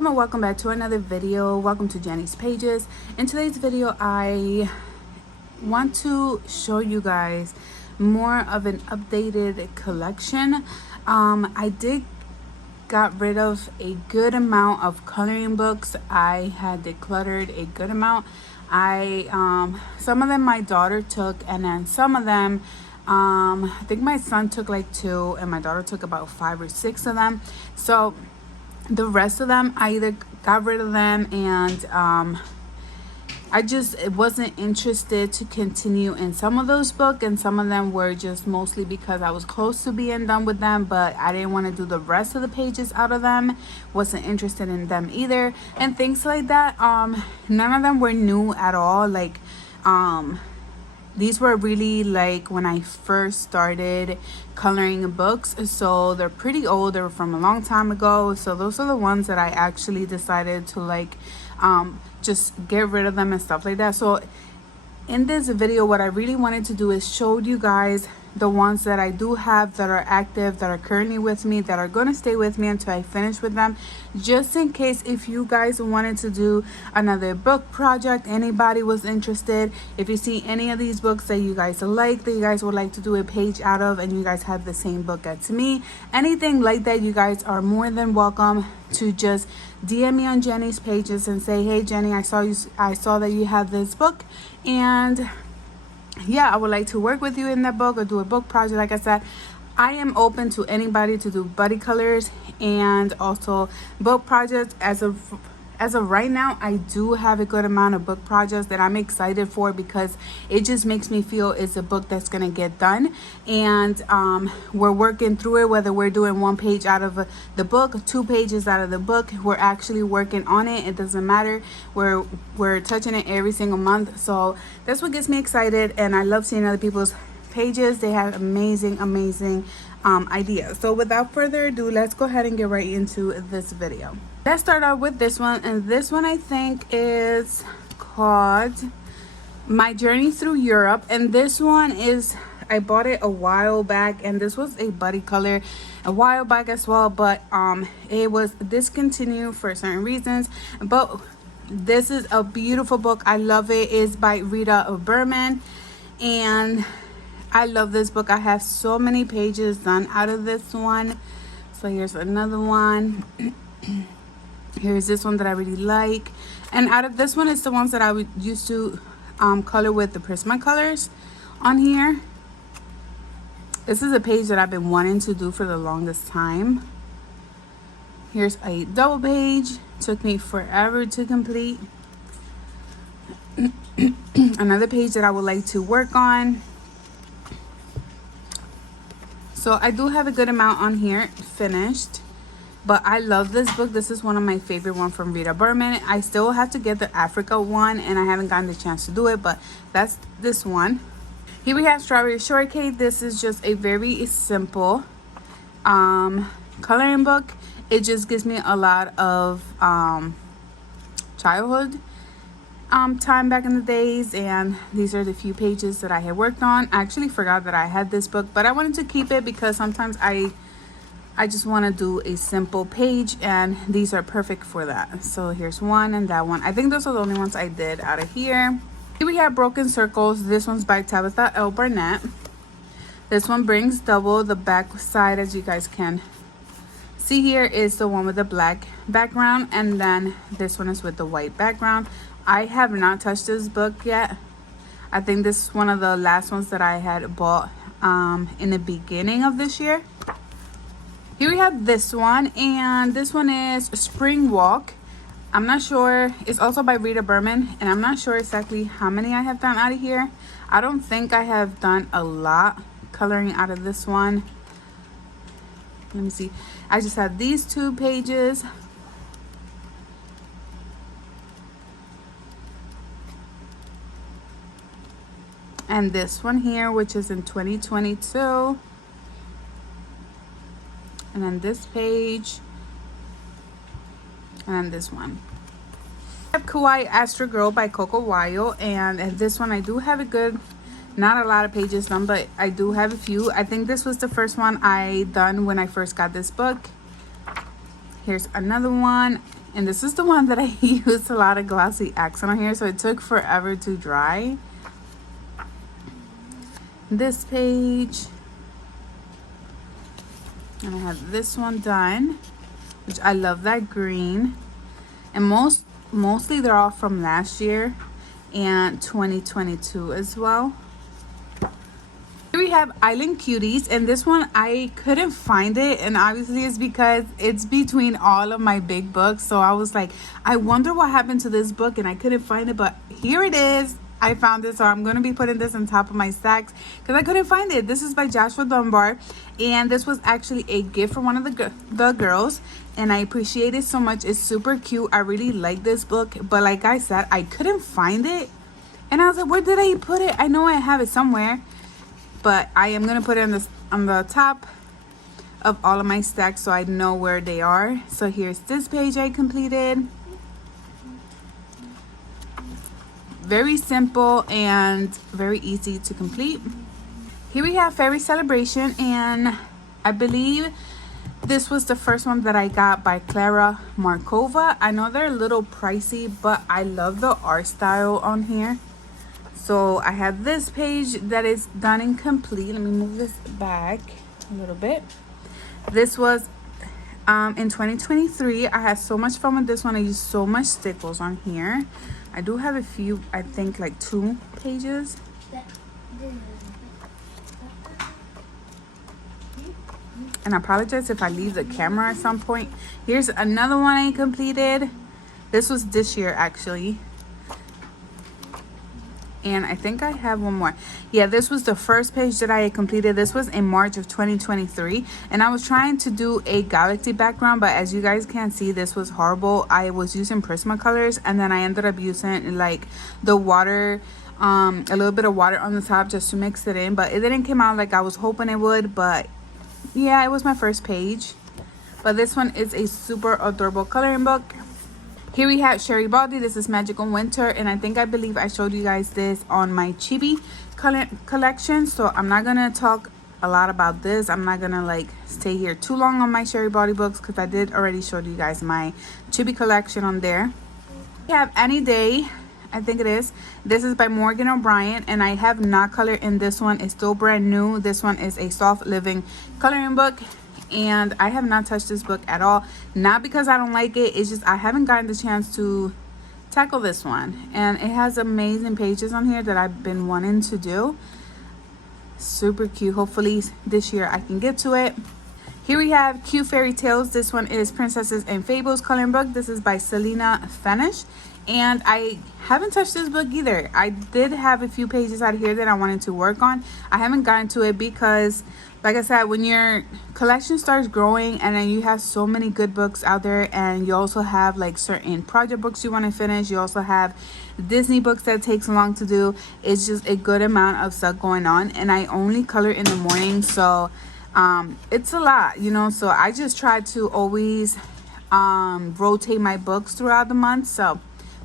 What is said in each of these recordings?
And welcome back to another video. Welcome to Jenny's Pages. In today's video, I want to show you guys more of an updated collection. I did got rid of a good amount of coloring books. I had decluttered a good amount. Some of them my daughter took, and then some of them I think my son took like 2 and my daughter took about 5 or 6 of them. So the rest of them, I either got rid of them, and I just wasn't interested to continue in some of those books, and some of them were just mostly because I was close to being done with them, but I didn't want to do the rest of the pages out of them. Wasn't interested in them either, and things like that. None of them were new at all. Like these were really like when I first started coloring books, so they're pretty old. They were from a long time ago, so those are the ones that I actually decided to like just get rid of them and stuff like that. So in this video, what I really wanted to do is show you guys the ones that I do have that are active, that are currently with me, that are going to stay with me until I finish with them, just in case if you guys wanted to do another book project, anybody was interested, if you see any of these books that you guys like, that you guys would like to do a page out of, and you guys have the same book as me, anything like that, you guys are more than welcome to just DM me on Jenny's Pages and say, hey Jenny, I saw that you have this book, and yeah, I would like to work with you in that book or do a book project. Like I said, I am open to anybody to do buddy colors and also book projects. As of right now, I do have a good amount of book projects that I'm excited for, because it just makes me feel it's a book that's going to get done. And we're working through it, whether we're doing 1 page out of the book, 2 pages out of the book, we're actually working on it. It doesn't matter. We're touching it every single month. So that's what gets me excited. And I love seeing other people's pages. They have amazing ideas. So without further ado, let's go ahead and get right into this video. Let's start out with this one, and this one I think is called My Journey Through Europe, and this one is, I bought it a while back, and this was a buddy color a while back as well, but it was discontinued for certain reasons. But this is a beautiful book. I love it. It's by Rita Berman, and I love this book. I have so many pages done out of this one. So here's another one. Here's this one that I really like, and out of this one is the ones that I would used to color with the Prismacolors on here. This is a page that I've been wanting to do for the longest time. Here's a double page. Took me forever to complete. Another page that I would like to work on. So I do have a good amount on here finished, but I love this book. This is one of my favorite ones from Rita Berman. I still have to get the Africa one, and I haven't gotten the chance to do it, but that's this one. Here we have Strawberry Shortcake. This is just a very simple coloring book. It just gives me a lot of childhood time back in the days, and these are the few pages that I had worked on. I actually forgot that I had this book, but I wanted to keep it because sometimes I just want to do a simple page, and these are perfect for that. So here's one and that one. I think those are the only ones I did out of here. Here we have Broken Circles. This one's by Tabitha L. Barnett. This one brings double. The back side, as you guys can see here, is the one with the black background, and then this one is with the white background. I have not touched this book yet. I think this is one of the last ones that I had bought in the beginning of this year. Here we have this one, and this one is Spring Walk. I'm not sure. It's also by Rita Berman, and I'm not sure exactly how many I have done out of here. I don't think I have done a lot coloring out of this one. Let me see. I just have these 2 pages. And this one here, which is in 2022. And then this page, and then this one. I have Kawaii Astro Girl by Coco Wyo, and this one I do have a good, not a lot of pages done, but I do have a few. I think this was the first one I done when I first got this book. Here's another one. And this is the one that I used a lot of glossy accent on here, so it took forever to dry. This page, and I have this one done, which I love that green. And mostly they're all from last year and 2022 as well. Here we have Island Cuties, and this one I couldn't find it, and obviously it's because it's between all of my big books. So I was like, I wonder what happened to this book, and I couldn't find it, but here it is. I found it, so I'm going to be putting this on top of my stacks because I couldn't find it. This is by Joshua Dunbar, and this was actually a gift from one of the girls, and I appreciate it so much. It's super cute. I really like this book, but like I said, I couldn't find it, and I was like, where did I put it? I know I have it somewhere, but I am going to put it on the top of all of my stacks so I know where they are. So here's this page I completed. Very simple and very easy to complete. Here we have Fairy Celebration, and I believe this was the first one that I got by Klara Markova. I know they're a little pricey, but I love the art style on here. So I have this page that is done and complete. Let me move this back a little bit. This was in 2023. I had so much fun with this one. I used so much stickles on here. I do have a few, I think like 2 pages. And I apologize if I leave the camera at some point. Here's another one I completed. This was this year actually. And I think I have one more. Yeah, this was the first page that I had completed. This was in March of 2023. And I was trying to do a galaxy background, but as you guys can see, this was horrible. I was using Prismacolors, and then I ended up using like the water, a little bit of water on the top just to mix it in. But it didn't come out like I was hoping it would. But yeah, it was my first page. But this one is a super adorable coloring book. Here we have Sherry Baldy. This is Magical Winter, and I believe I showed you guys this on my Chibi collection, so I'm not gonna talk a lot about this. I'm not gonna like stay here too long on my Sherry Baldy books because I did already show you guys my Chibi collection on there. We have Any Day, I think it is. This is by Morgan O'Brien, and I have not colored in this one. It's still brand new. This one is a soft living coloring book, and I have not touched this book at all. Not because I don't like it, it's just I haven't gotten the chance to tackle this one. And it has amazing pages on here that I've been wanting to do. Super cute. Hopefully this year I can get to it. Here we have Cute Fairy Tales. This one is Princesses and Fables coloring book. This is by Selena Fenish, and I haven't touched this book either. I did have a few pages out here that I wanted to work on. I haven't gotten to it because, like I said, when your collection starts growing and then you have so many good books out there, and you also have like certain project books you want to finish, you also have Disney books that takes long to do. It's just a good amount of stuff going on, and I only color in the morning, so it's a lot, you know. So I just try to always rotate my books throughout the month. So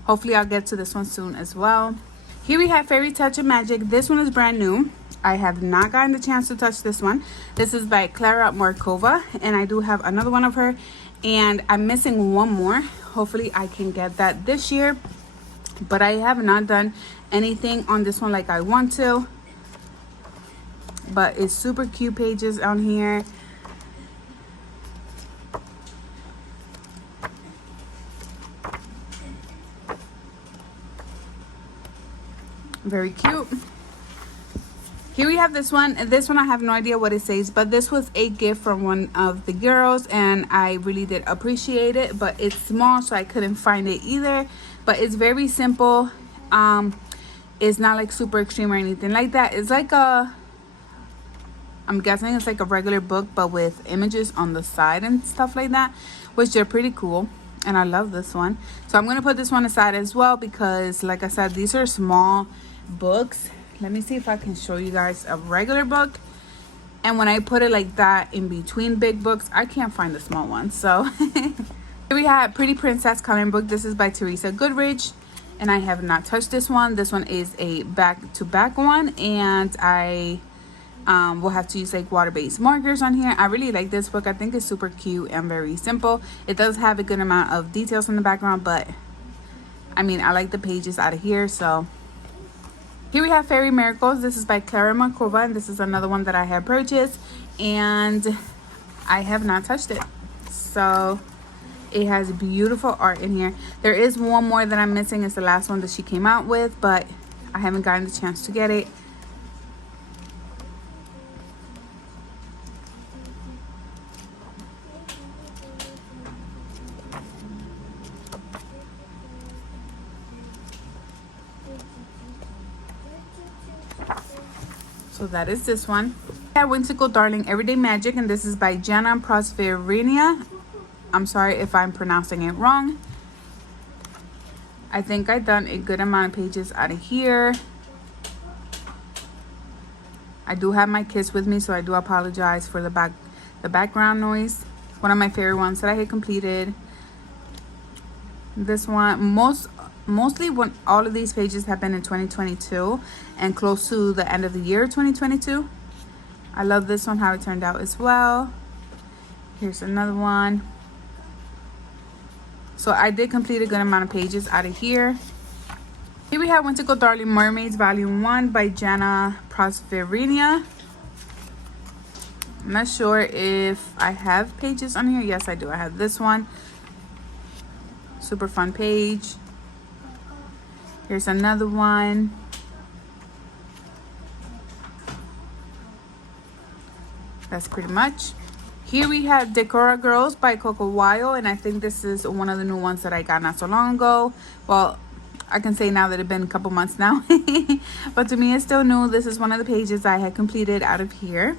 hopefully I'll get to this one soon as well. Here we have Fairy Touch of Magic. This one is brand new. I have not gotten the chance to touch this one. This is by Klara Markova, and I do have another one of her, and I'm missing one more. Hopefully I can get that this year, but I have not done anything on this one like I want to. But it's super cute pages on here. Very cute. Here we have this one. This one I have no idea what it says, but this was a gift from one of the girls, and I really did appreciate it. But it's small, so I couldn't find it either. But it's very simple. It's not like super extreme or anything like that. It's like I'm guessing it's like a regular book, but with images on the side and stuff like that, which they're pretty cool. And I love this one. So I'm going to put this one aside as well because, like I said, these are small books. Let me see if I can show you guys a regular book. And when I put it like that in between big books, I can't find the small ones. So here we have Pretty Princess coloring book. This is by Teresa Goodrich, and I have not touched this one. This one is a back-to-back one, and I We'll have to use like water-based markers on here. I really like this book. I think it's super cute and very simple. It does have a good amount of details in the background, but I mean, I like the pages out of here. So here we have Fairy Miracles. This is by Clara Markova, and this is another one that I have purchased and I have not touched it. So it has beautiful art in here. There is one more that I'm missing. It's the last one that she came out with, but I haven't gotten the chance to get it. So that is this one. I went to go Darling Everyday Magic, and this is by Jana Prosverinia. I'm sorry if I'm pronouncing it wrong. I think I've done a good amount of pages out of here. I do have my kids with me, so I do apologize for the background noise. One of my favorite ones that I had completed. This one, mostly when all of these pages have been in 2022 and close to the end of the year 2022. I love this one, how it turned out as well. Here's another one. So I did complete a good amount of pages out of here. Here we have Went to Go Darling Mermaids Volume 1 by Jana Prosverinia. I'm not sure if I have pages on here. Yes, I do. I have this one. Super fun page. Here's another one. That's pretty much. Here we have Decora Girls by Coco Wyle, and I think this is one of the new ones that I got not so long ago. Well, I can say now that it's been a couple months now. But to me, it's still new. This is one of the pages I had completed out of here.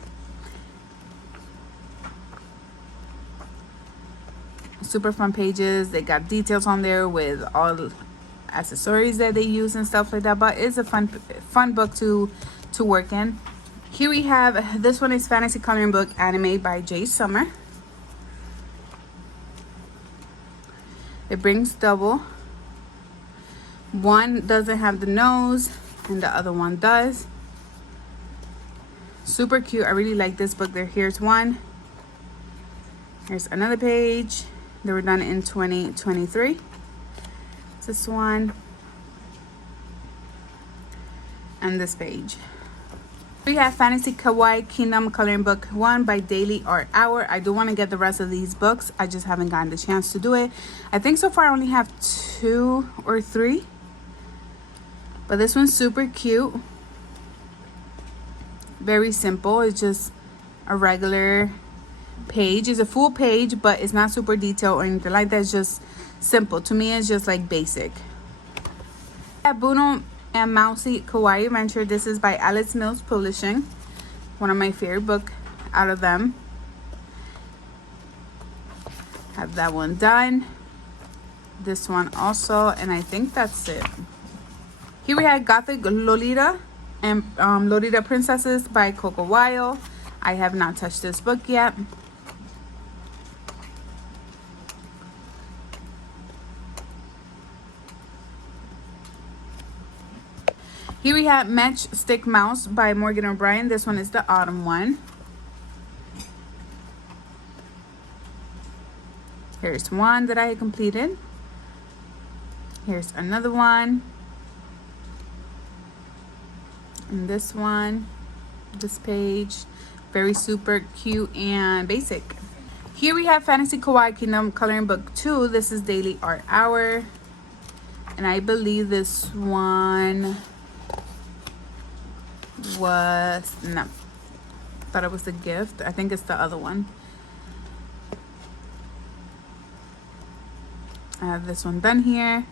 Super fun pages. They got details on there with all accessories that they use and stuff like that, but it's a fun book to work in. Here we have, this one is Fantasy Coloring Book Anime by Jay Summer. It brings double. One doesn't have the nose and the other one does. Super cute. I really like this book. Here's one. Here's another page. They were done in 2023. This one. And this page. We have Fantasy Kawaii Kingdom Coloring Book 1 by Daily Art Hour. I do want to get the rest of these books. I just haven't gotten the chance to do it. I think so far I only have 2 or 3. But this one's super cute. Very simple. It's just a regular page. It's a full page, but it's not super detailed or anything like that. It's just simple. To me, it's just like basic. Bruno and Mousy Kawaii Adventure. This is by Alice Mills Publishing. One of my favorite books out of them. Have that one done. This one also, and I think that's it. Here we have Gothic Lolita and Lolita Princesses by Coco Wyle. I have not touched this book yet. Here we have Matchstick Mouse by Morgan O'Brien. This one is the autumn one. Here's one that I had completed. Here's another one. And this one, this page, very super cute and basic. Here we have Fantasy Kawaii Kingdom Coloring Book 2. This is Daily Art Hour. And I believe this one was, no, thought it was a gift. I think it's the other one. I have this one done here.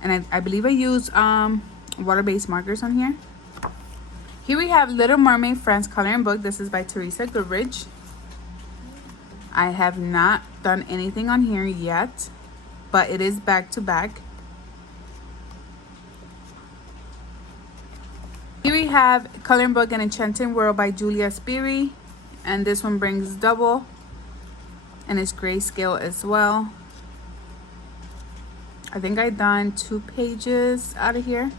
And I believe I used water-based markers on here. Here we have Little Mermaid Friends Coloring Book. This is by Teresa Goodrich. I have not done anything on here yet, but it is back to back. Here we have Coloring Book An Enchanted World by Julia Spiri. And this one brings double. And it's grayscale as well. I think I've done 2 pages out of here.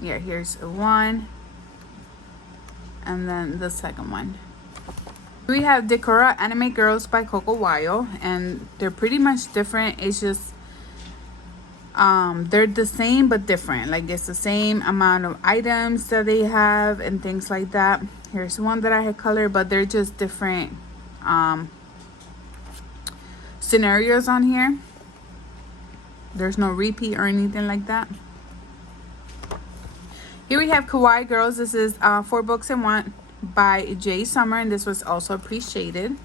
Yeah, here's one. and then the second one. We have Decora Anime Girls by Coco Wyo, and they're pretty much different. It's just they're the same but different. Like, it's the same amount of items that they have and things like that. Here's one that I had colored, but they're just different scenarios on here. There's no repeat or anything like that. Here we have Kawaii Girls. This is 4 books in 1 by Jay Summer, and this was also appreciated.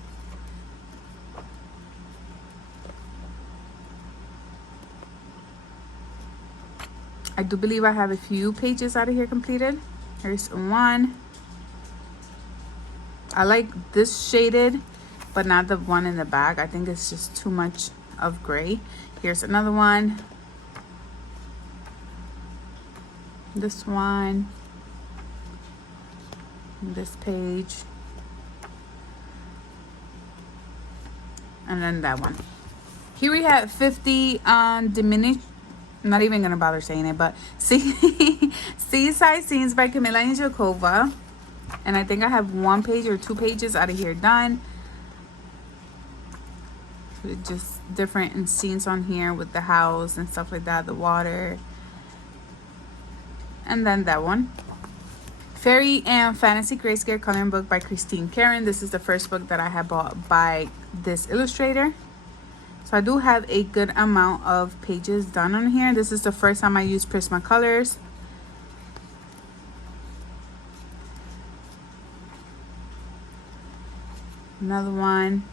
I do believe I have a few pages out of here completed. Here's one. I like this shaded, but not the one in the back. I think it's just too much of gray. Here's another one. This one. This page. And then that one. Here we have 50 diminished. I'm not even gonna bother saying it, but Seaside Scenes by Camila Njoukova. And I think I have 1 page or 2 pages out of here done. With just different scenes on here with the house and stuff like that, the water. And then that one. Fairy and Fantasy Grayscale coloring book by Christine Karen. This is the first book that I have bought by this illustrator. So I do have a good amount of pages done on here. This is the first time I use Prismacolors. Another one.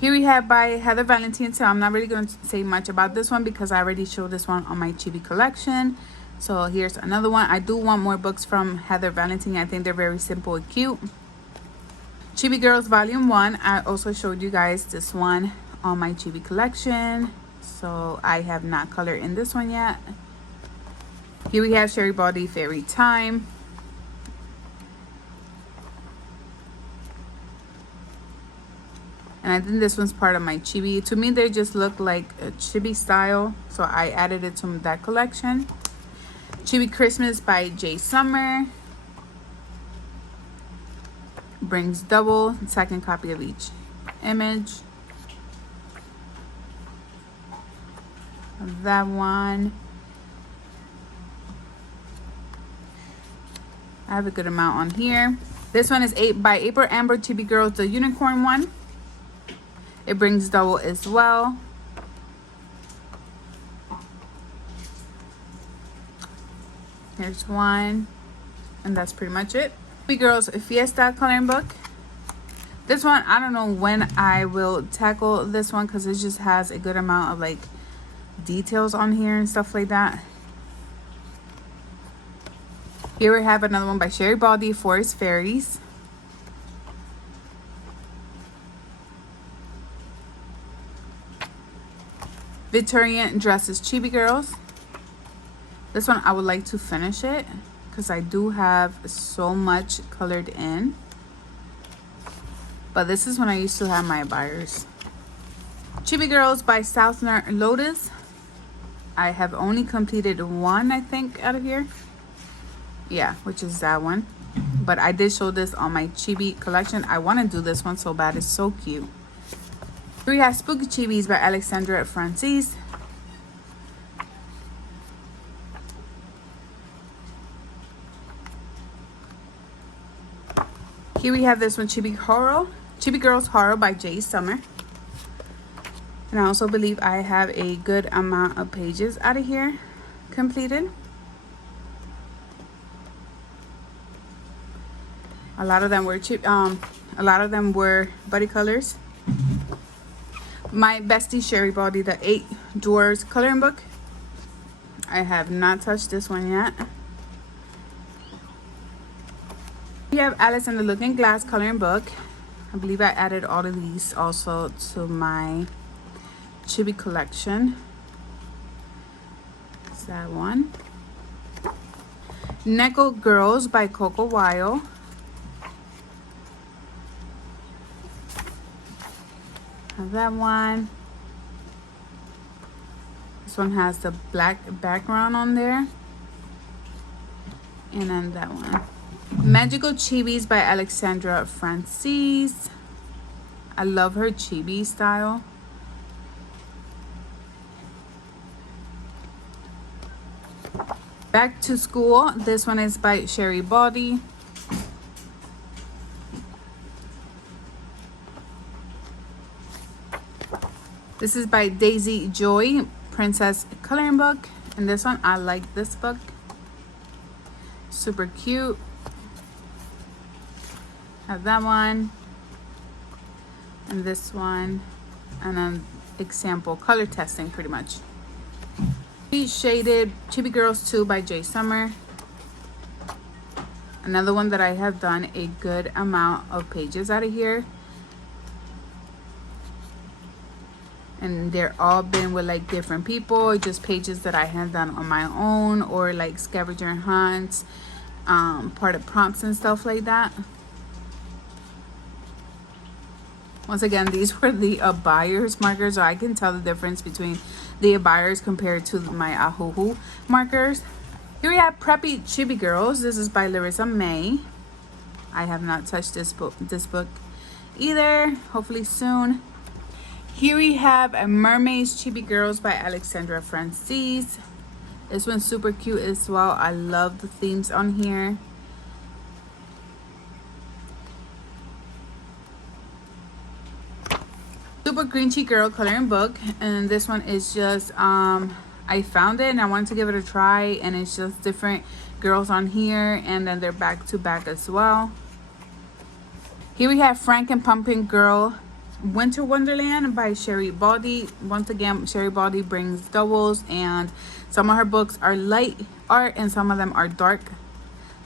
Here we have by Heather Valentine. So I'm not really going to say much about this one because I already showed this one on my Chibi collection. So here's another one. I do want more books from Heather Valentine. I think they're very simple and cute. Chibi Girls Volume 1. I also showed you guys this one on my Chibi collection. So I have not colored in this one yet. Here we have Sherry Body Fairy Time. And I think this one's part of my Chibi. To me, they just look like a Chibi style. So I added it to that collection. Chibi Christmas by Jay Summer. Brings double, second copy of each image. That one. I have a good amount on here. This one is by April Amber Chibi Girls, the unicorn one. It brings double as well. Here's one. And that's pretty much it. Chibi Girls Fiesta coloring book. This one, I don't know when I will tackle this one because it just has a good amount of like details on here and stuff like that. Here we have another one by Sherry Baldy, Forest Fairies. Victorian Dresses Chibi Girls. This one I would like to finish it because I do have so much colored in. But this is when I used to have my buyers. Chibi Girls by Southern Lotus. I have only completed one, I think, out of here. Yeah, which is that one. But I did show this on my Chibi collection. I want to do this one so bad. It's so cute. We have Spooky Chibis by Alexandra Francis. Here we have this one, Chibi Girls Horror by Jay Summer. And I also believe I have a good amount of pages out of here completed. A lot of them were buddy colors. My bestie Sherry Baldy, the 8 Dwarves coloring book. I have not touched this one yet. We have Alice in the Looking Glass coloring book. I believe I added all of these also to my Chibi collection. It's that one. Neko Girls by Coco Wyo. have that one. This one has the black background on there. And then that one. Magical Chibis by Alexandra Francis. I love her chibi style. Back to School. This one is by Sherry Body. This is by Daisy Joy, Princess Coloring Book. And this one, I like this book. Super cute. Have that one. And this one. And then example color testing pretty much. Shaded Chibi Girls 2 by Jay Summer. Another one that I have done a good amount of pages out of here. And they're all been with like different people, just pages that I have done on my own, or like scavenger hunts, part of prompts and stuff like that. Once again, these were the buyer's markers, so I can tell the difference between the buyers compared to my Ahuhu markers. Here we have Preppy Chibi Girls. This is by Larissa May. I have not touched this book either. Hopefully soon. Here we have Mermaids Chibi Girls by Alexandra Francis. This one's super cute as well. I love the themes on here. Super Grinchy Girl Coloring Book. And this one is just, I found it and I wanted to give it a try. And it's just different girls on here. And then they're back to back as well. Here we have Frank and Pumpkin Girl Winter Wonderland by Sherry Body. Once again, Sherry Body brings doubles, and some of her books are light art and some of them are dark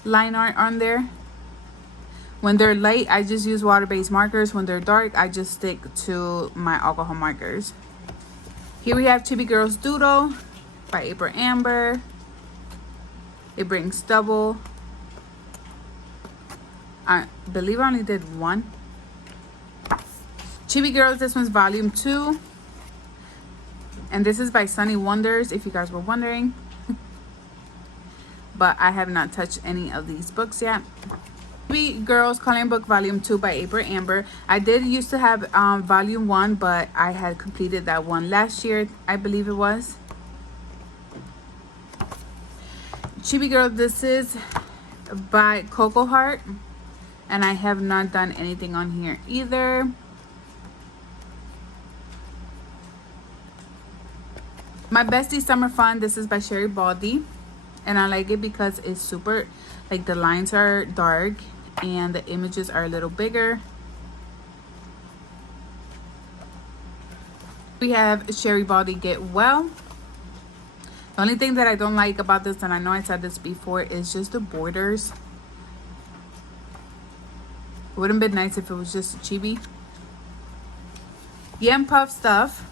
line art on there. When they're light, I just use water-based markers. When they're dark, I just stick to my alcohol markers. Here we have Chibi Girls Doodle by April Amber. It brings double. I believe I only did one. Chibi Girls, this one's volume 2. And this is by Sunny Wonders, if you guys were wondering. But I have not touched any of these books yet. Chibi Girls Coloring Book volume 2 by April Amber. I did used to have volume 1, but I had completed that one last year, I believe it was. Chibi Girl, this is by Coco Heart. And I have not done anything on here either. My Bestie Summer Fun, this is by Sherry Body. And I like it because it's super, like the lines are dark and the images are a little bigger. We have Sherry Body Get Well. The only thing that I don't like about this, and I know I said this before, is just the borders. It would have been nice if it was just a chibi. Yam Puff Stuff.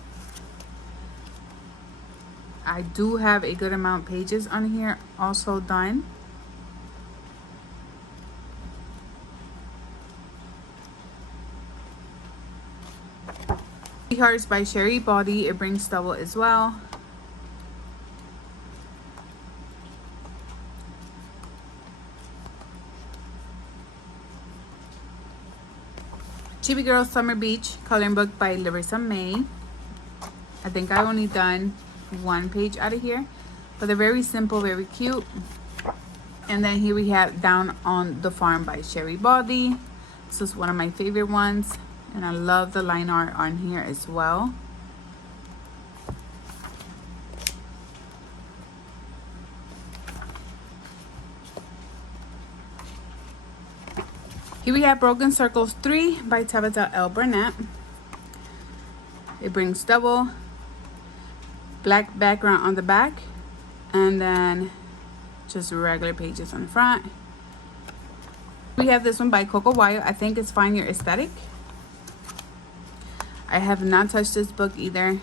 I do have a good amount of pages on here also done. Hearts by Sherry Body. It brings double as well. Chibi Girl Summer Beach Coloring Book by Larissa May. I think I only done one page out of here, but they're very simple, very cute. And then here we have Down on the Farm by Sherry Body. This is one of my favorite ones, and I love the line art on here as well. Here we have Broken Circles 3 by Tabitha L. Burnett. It brings double, black background on the back, and then just regular pages on the front. We have this one by Coco Wyo. I think it's Find Your Aesthetic. I have not touched this book either.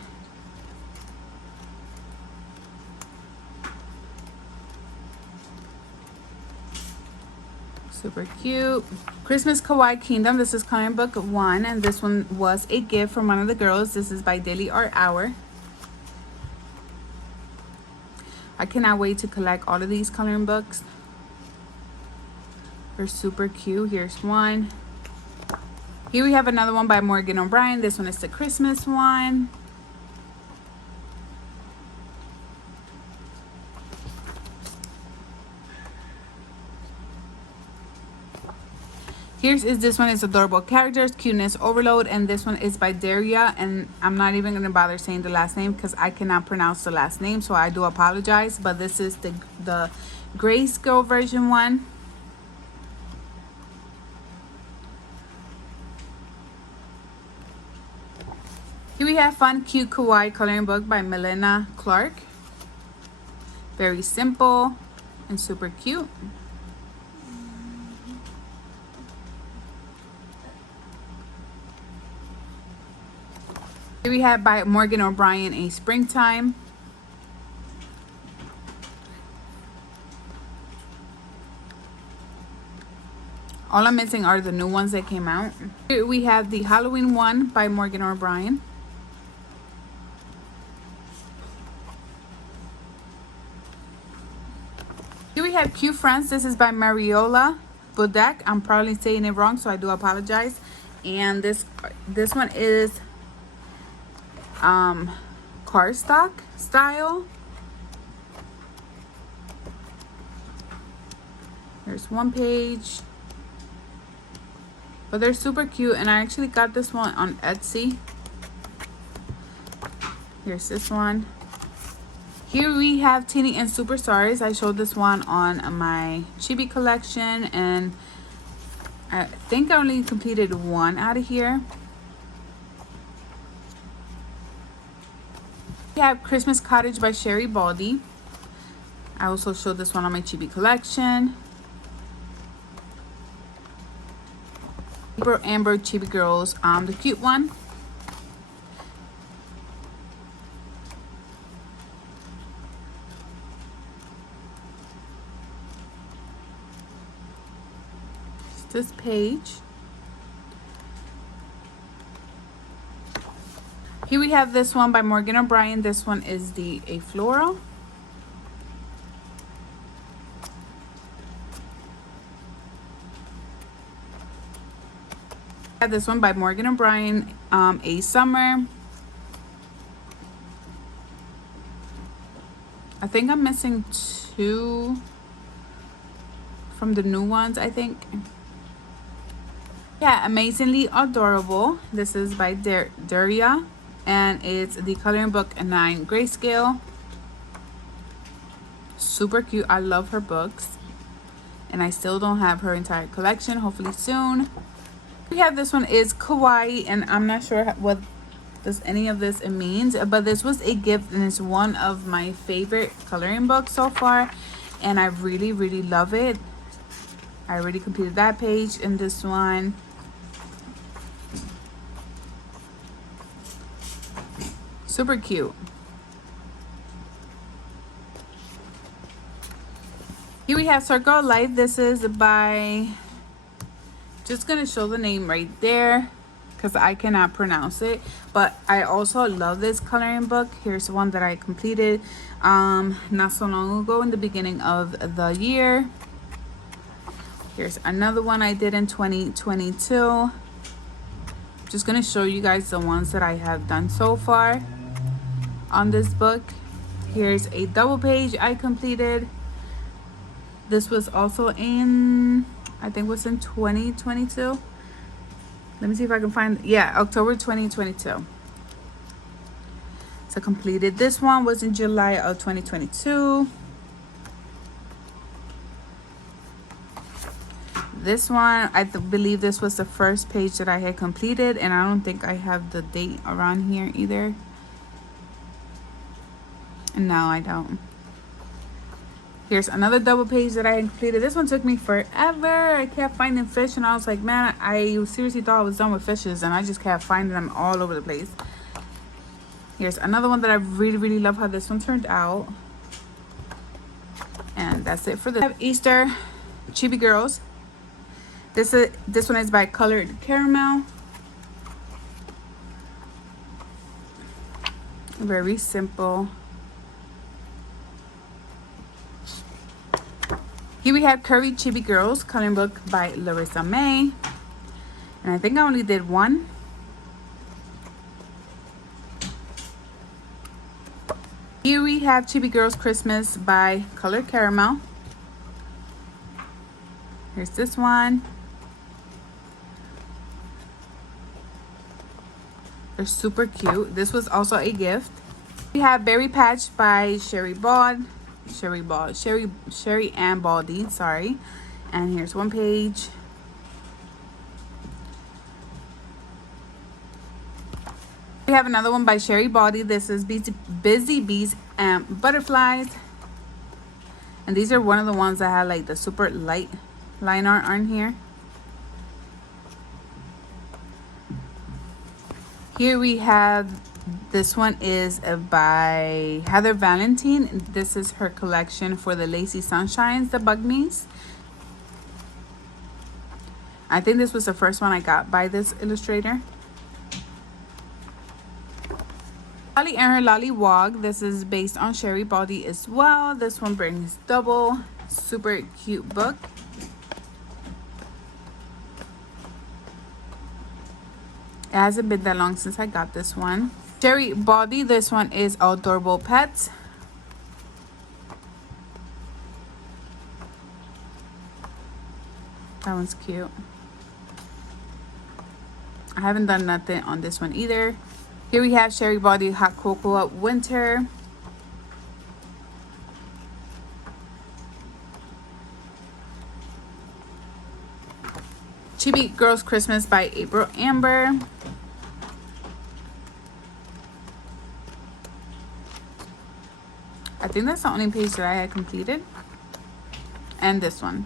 Super cute. Christmas Kawaii Kingdom. This is coloring book 1, and this one was a gift from one of the girls. This is by Daily Art Hour. I cannot wait to collect all of these coloring books. They're super cute. Here's one. Here we have another one by Morgan O'Brien. This one is the Christmas one. This one is Adorable Characters, Cuteness Overload, and this one is by Daria, and I'm not even going to bother saying the last name because I cannot pronounce the last name, so I do apologize, but this is the Grayscale version one. Here we have Fun Cute Kawaii coloring book by Melina Clark. Very simple and super cute. Here we have by Morgan O'Brien, A Springtime. All I'm missing are the new ones that came out. Here we have the Halloween one by Morgan O'Brien. Here we have Cute Friends. This is by Mariola Budak. I'm probably saying it wrong, so I do apologize. And this one is cardstock style. There's one page, but they're super cute, and I actually got this one on Etsy. Here's this one. Here we have Teeny and Superstars. I showed this one on my chibi collection, and I think I only completed one out of here. We have Christmas Cottage by Sherry Baldy. I also showed this one on my chibi collection. Amber Chibi Girls, the cute one. This page. Here we have this one by Morgan O'Brien. This one is a floral. I have this one by Morgan O'Brien, A Summer. I think I'm missing two from the new ones, I think. Yeah, Amazingly Adorable. This is by Daria, and it's the coloring book 9 Grayscale. Super cute. I love her books, and I still don't have her entire collection. Hopefully soon. We have this one is Kawaii, and I'm not sure what does any of this means, but this was a gift, and it's one of my favorite coloring books so far, and I really love it. I already completed that page in this one. Super cute. Here we have Circle of Life. This is by, just gonna show the name right there because I cannot pronounce it, but I also love this coloring book. Here's one that I completed not so long ago in the beginning of the year. Here's another one I did in 2022. Just gonna show you guys the ones that I have done so far on this book. Here's a double page I completed. This was also in, I think was in 2022. Let me see if I can find, yeah, October 2022. So completed. This one was in July of 2022. This one, I believe this was the first page that I had completed, and I don't think I have the date around here either. No, I don't. Here's another double page that I had completed. This one took me forever. I kept finding fish, and I was like, man, I seriously thought I was done with fishes, and I just kept finding them all over the place. Here's another one that I really love how this one turned out. And that's it for the Easter Chibi Girls. This one is by Colored Caramel. Very simple. Here we have Curvy Chibi Girls coloring book by Larissa May. And I think I only did one. Here we have Chibi Girls Christmas by Colored Caramel. Here's this one. They're super cute. This was also a gift. We have Berry Patch by Sherry Ann Baldy, sorry. And here's one page. We have another one by Sherry Baldy. This is Busy Bees and Butterflies. And these are one of the ones that had like the super light line art on here. Here we have, this one is by Heather Valentine. This is her collection for the Lazy Sunshines, the Bug Me's. I think this was the first one I got by this illustrator. Lolly and Her Lollywog. This is based on Sherry Baldy as well. This one brings double. Super cute book. It hasn't been that long since I got this one. Sherry Baldy, this one is Adorable Pets. That one's cute. I haven't done nothing on this one either. Here we have Sherry Baldy Hot Cocoa Winter. Chibi Girls Christmas by April Amber. I think that's the only page that I had completed. And this one.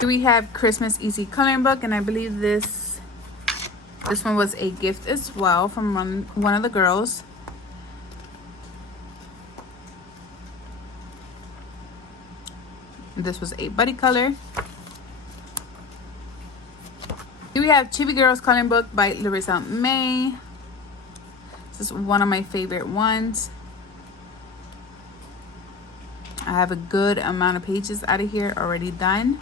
Here we have Christmas Easy Coloring Book, and I believe this one was a gift as well from one of the girls. This was a buddy color. Here we have Chibi Girls Coloring Book by Larissa May. This is one of my favorite ones. I have a good amount of pages out of here already done.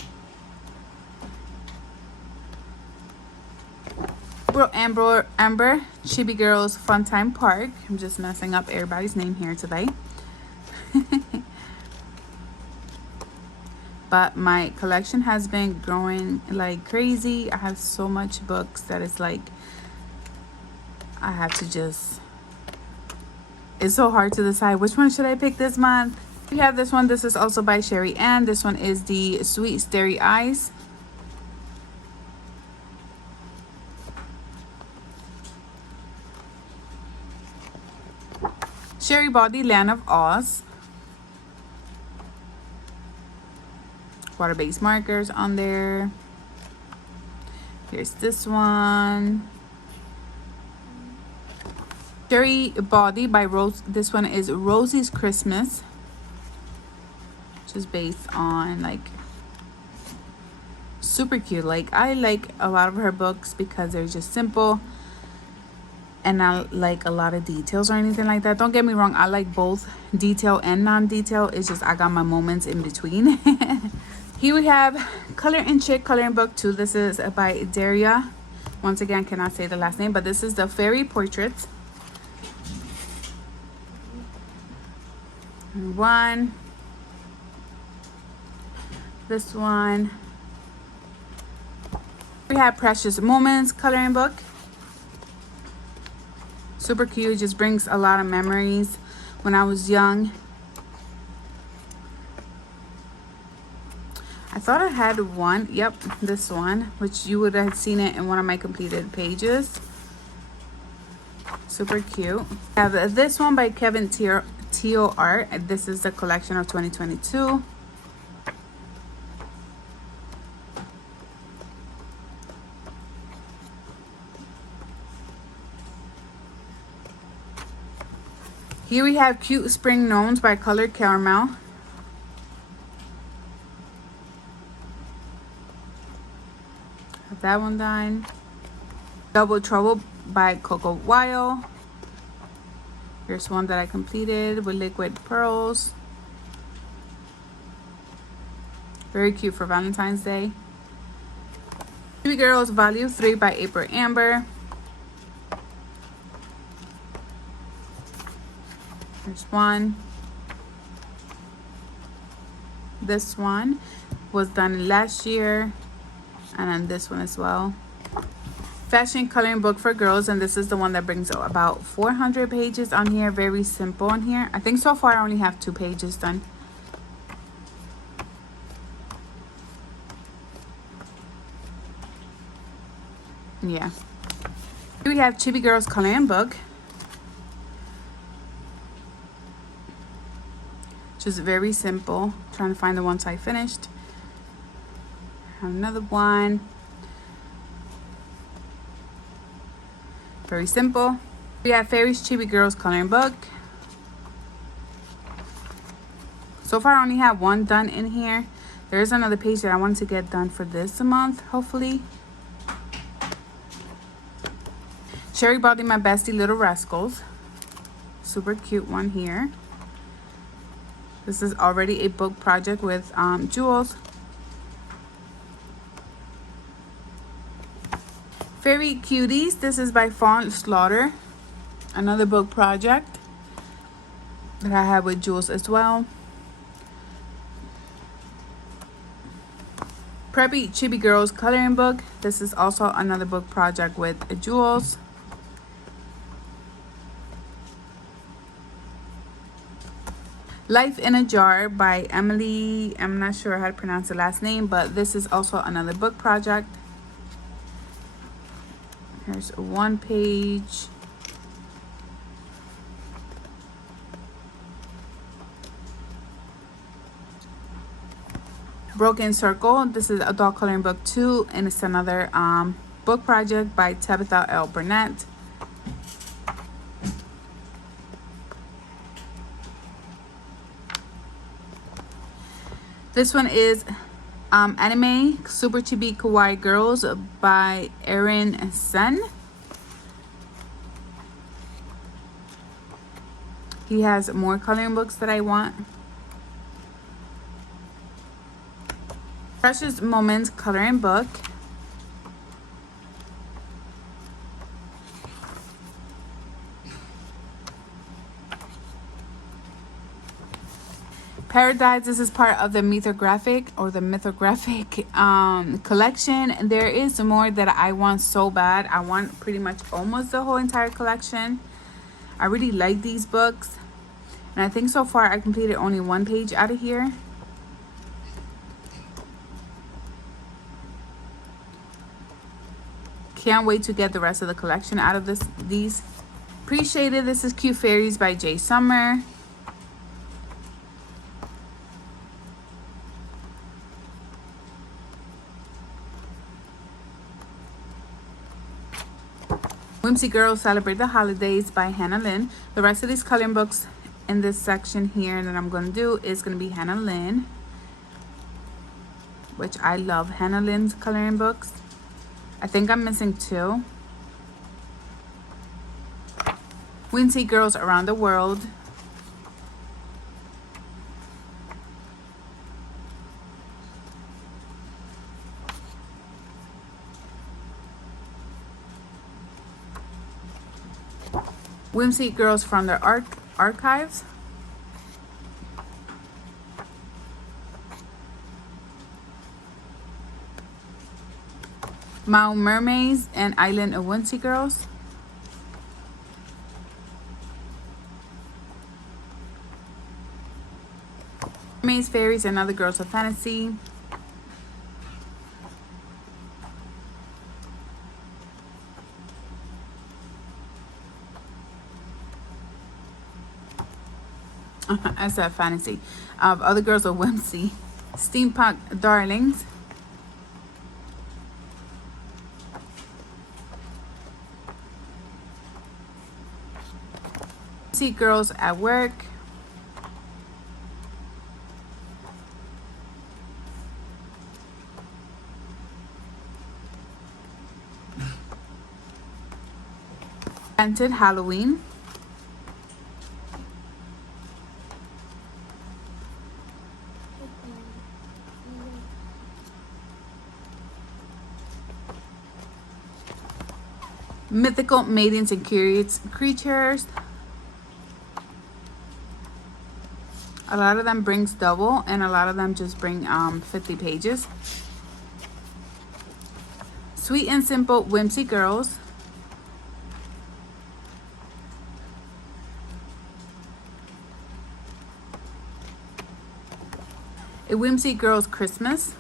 Amber, Chibi Girls Fun Time Park. I'm just messing up everybody's name here today. But my collection has been growing like crazy. I have so much books that it's like I have to just, it's so hard to decide which one should I pick this month. We have this one. This is also by Sherry Ann. This one is the Sweet Starry Eyes. Sherry Baldy Land of Oz. Water-based markers on there. Here's this one. Sherry Baldy by Rose. This one is Rosie's Christmas. Which is based on like super cute. Like I like a lot of her books because they're just simple. And not like a lot of details or anything like that. Don't get me wrong. I like both detail and non-detail. It's just I got my moments in between. Here we have Color and Chick Coloring Book 2. This is by Daria. Once again, cannot say the last name, but this is the Fairy Portraits. One. This one. We have Precious Moments Coloring Book. Super cute. Just brings a lot of memories when I was young. I thought I had one. Yep, this one, which you would have seen it in one of my completed pages. Super cute. I have this one by Kevin Teal Art. This is the collection of 2022. Here we have Cute Spring Gnomes by Colored Caramel. Have that one done. Double Trouble by Coco Weil. Here's one that I completed with liquid pearls. Very cute for Valentine's Day. Chibi Girls Volume 3 by April Amber. There's one. This one was done last year. And then this one as well. Fashion coloring book for girls, and this is the one that brings out about 400 pages on here. Very simple on here. I think so far I only have 2 pages done. Yeah. Here we have Chibi Girls coloring book. Just very simple. Trying to find the ones I finished. Another one. Very simple. We have Fairy's Chibi Girls coloring book. So far I only have one done in here. There's another page that I want to get done for this month, hopefully. Sherry Baldy, My Bestie Little Rascals. Super cute one here. This is already a book project with Jules. Fairy Cuties. This is by Fawn Slaughter. Another book project that I have with Jules as well. Preppy Chibi Girls coloring book. This is also another book project with Jules. Life in a Jar by Emily. I'm not sure how to pronounce the last name, but this is also another book project. Here's one page. Broken Circle. This is adult coloring book 2, and it's another book project by Tabitha L. Burnett. This one is Anime Super Chibi Kawaii Girls by Erin Sen. He has more coloring books that I want. Precious Moments coloring book. Paradise. This is part of the mythographic collection. There is more that I want so bad. I want pretty much almost the whole entire collection. I really like these books, and I think so far I completed only one page out of here. Can't wait to get the rest of the collection out of these. Appreciated. This is Cute Fairies by Jay Summer. Whimsy Girls Celebrate the Holidays by Hannah Lynn. The rest of these coloring books in this section here that I'm going to do is going to be Hannah Lynn, which I love Hannah Lynn's coloring books. I think I'm missing 2. Whimsy Girls Around the World. Whimsy Girls from their archives. Mao Mermaids and Island of Whimsy Girls. Mermaids, Fairies, and Other Girls of Fantasy. I said fantasy. Other Girls of Whimsy. Steampunk Darlings. Whimsy Girls at Work. Enchanted Halloween, Mythical Maidens and Curious Creatures. A lot of them brings double, and a lot of them just bring 50 pages. Sweet and Simple Whimsy Girls. A Whimsy Girls Christmas.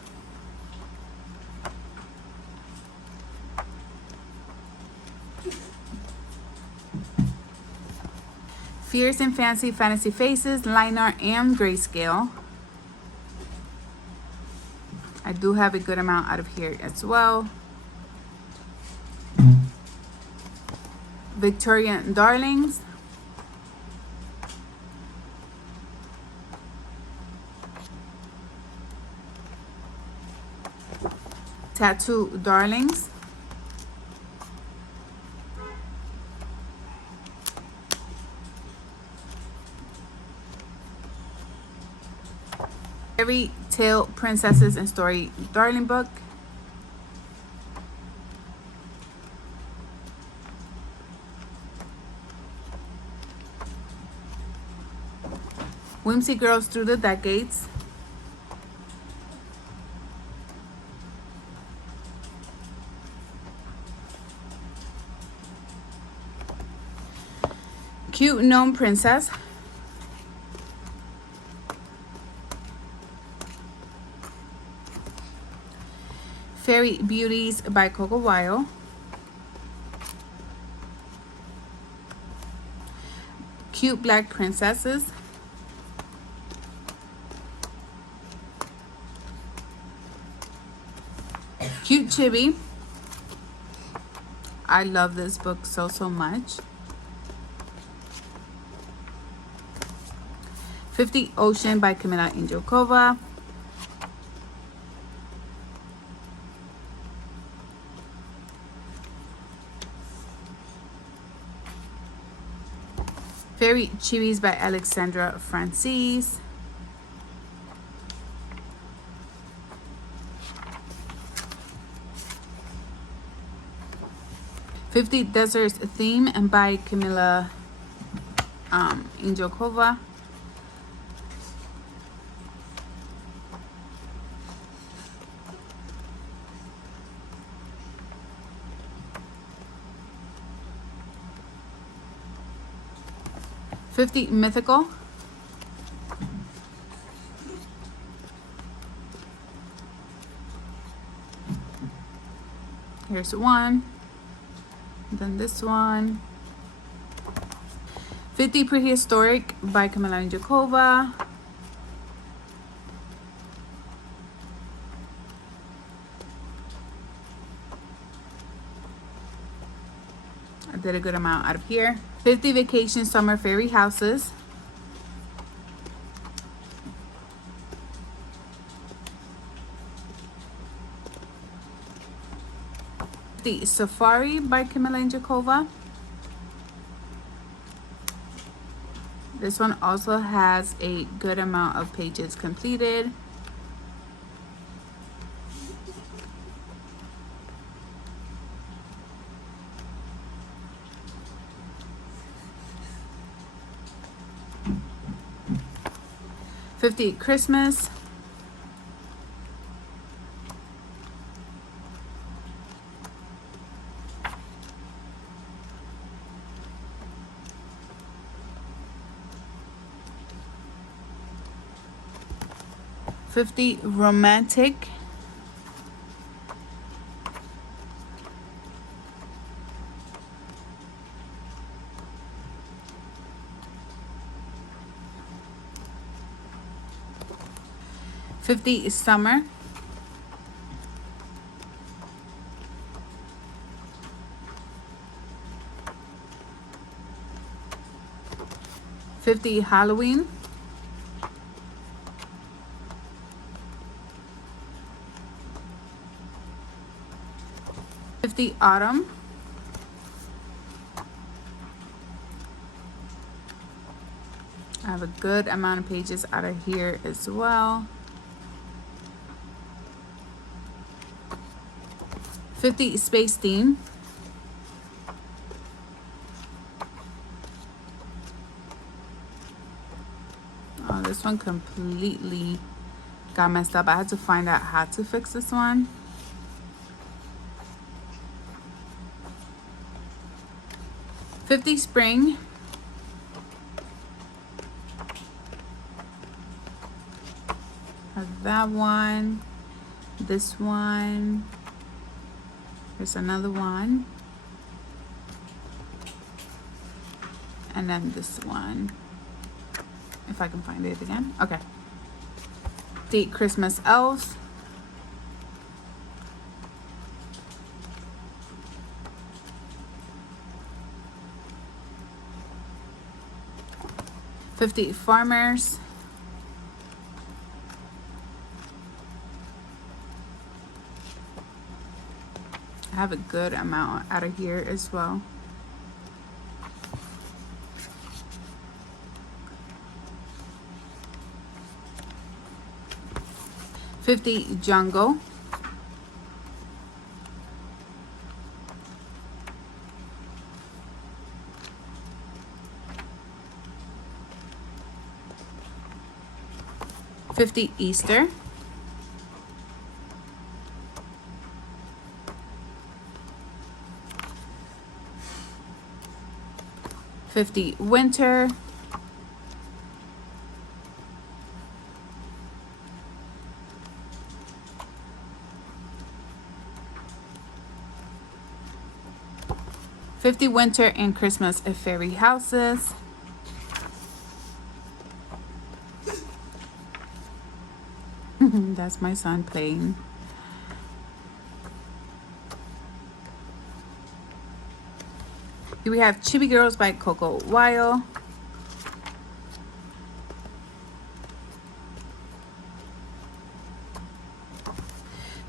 Fierce and Fancy Fantasy Faces, line art and grayscale. I do have a good amount out of here as well. Victorian Darlings. Tattoo Darlings. Fairy Tale Princesses and Story Darling book. Whimsy Girls Through the Decades. Cute Gnome Princess. Fairy Beauties by Coco Weil. Cute Black Princesses. Cute Chibi. I love this book so much. 50 Ocean by Camila Angelkova. Fairy Chibis by Alexandra Francis. "50 Deserts Theme" and by Camila Angelkova. "50 Mythical." Here's one. Then this one. 50 Prehistoric by Camila Angelkova. I did a good amount out of here. 50 Vacation Summer Fairy Houses. The Safari by Camila Angelkova. This one also has a good amount of pages completed. "50 Christmas." "50 Romantic." "50 Summer." "50 Halloween." "50 Autumn." have a good amount of pages out of here as well. 50 Space Theme. Oh, this one completely got messed up. I had to find out how to fix this one. "50 Spring." Have that one. This one. There's another one. And then this one. If I can find it again. Okay. "The Christmas Elves." "50 Farmers." I have a good amount out of here as well. 50 Jungle. "50 Easter." "50 Winter." "50 Winter and Christmas at Fairy Houses." That's my son playing. Here we have "Chibi Girls" by Coco Weil.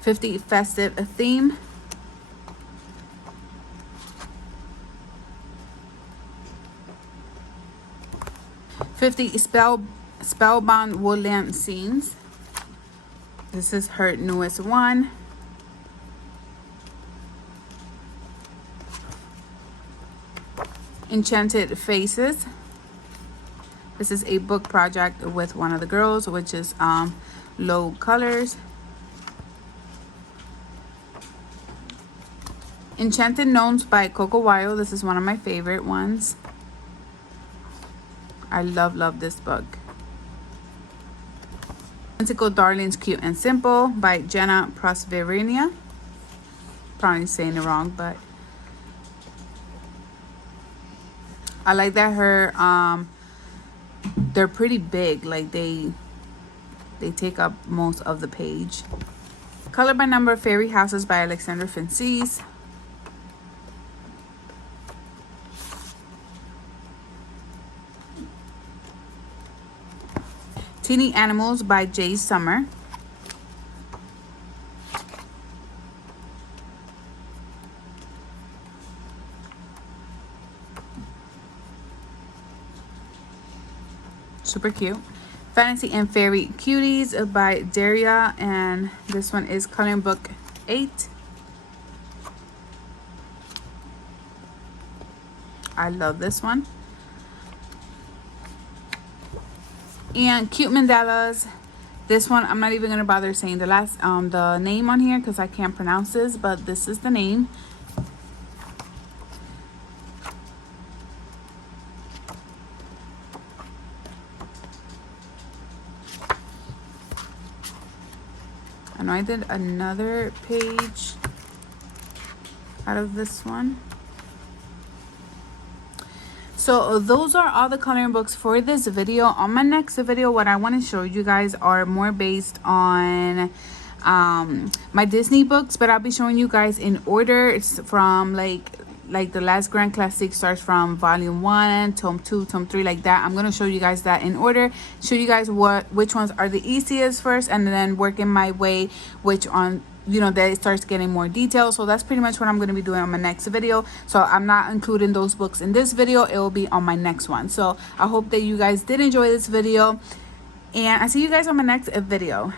"50 Festive Theme." "50 Spellbound Woodland Scenes." This is her newest one. "Enchanted Faces." This is a book project with one of the girls, which is Low Colors. "Enchanted Gnomes" by Coco Weil. This is one of my favorite ones. I love this book. "Identical Darlings, Cute and Simple" by Jenna Prosperina. Probably saying it wrong, but I like that they're pretty big. Like they take up most of the page. "Color by Number, Fairy Houses" by Alexandra Francis. "Teeny Animals" by Jay Summer. Super cute. "Fantasy and Fairy Cuties" by Daria, and this one is coloring book 8. I love this one. And "Cute Mandalas." This one, I'm not even gonna bother saying the name on here because I can't pronounce this, but this is the name. I know I did another page out of this one. So those are all the coloring books for this video. On my next video, what I want to show you guys are more based on my Disney books, but I'll be showing you guys in order. It's from like the Last Grand Classic starts from volume 1, tome 2, tome 3, like that. I'm going to show you guys that in order, show you guys which ones are the easiest first, and then working my way which you know, that it starts getting more detail. So that's pretty much what I'm going to be doing on my next video. So I'm not including those books in this video. It will be on my next one. So I hope that you guys did enjoy this video, and I see you guys on my next video.